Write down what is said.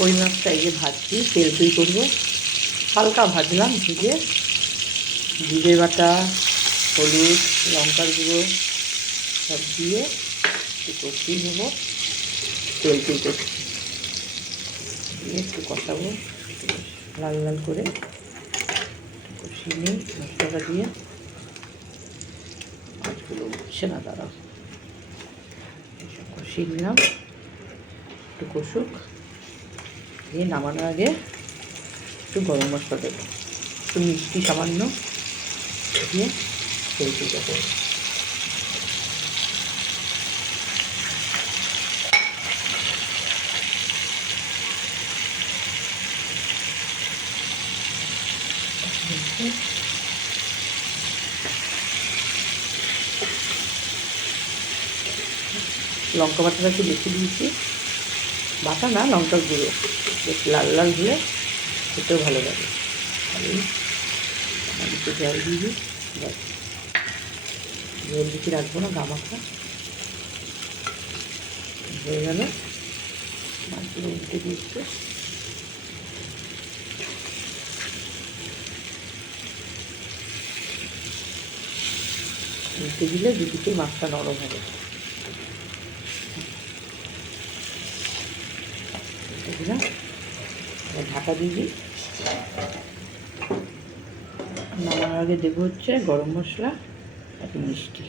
কই মাছটা এই যে ভাজছি, তেল তুই করবো, হালকা ভাজলাম, ভেজে জিরে বাটা, হলুদ, লঙ্কার গুঁড়ো সব দিয়ে একটু কষিয়ে নেবো। তেল তুই করছি দিয়ে একটু কষাবো, লাল লাল করে কষিয়ে নিই মশলাটা দিয়ে। মাছগুলো উঠছে না, দাঁড়াও, কষিয়ে নিলাম, একটু কষুক, দিয়ে নামানোর আগে একটু গরম মশলা দেবো, একটু মিষ্টি সামান্য দিয়ে তেলটি দেবো। লঙ্কা বাটাটা একটু বেশি দিয়েছি, বাটা না, লঙ্কার গুঁড়ো, বেশ লাল লাল হলে খেতেও ভালো লাগে। আর একটু জল দিয়ে দিই, জল বেশি রাখবো না, গামাখা হয়ে গেল। মাছগুলো উল্টে দিচ্ছে, উল্টে দিলে দুদিকে মাছটা নরম হবে। দিলাম, ঢাকা দিয়ে দিই। নামানোর আগে দেবো হচ্ছে গরম মশলা, একটু মিষ্টি।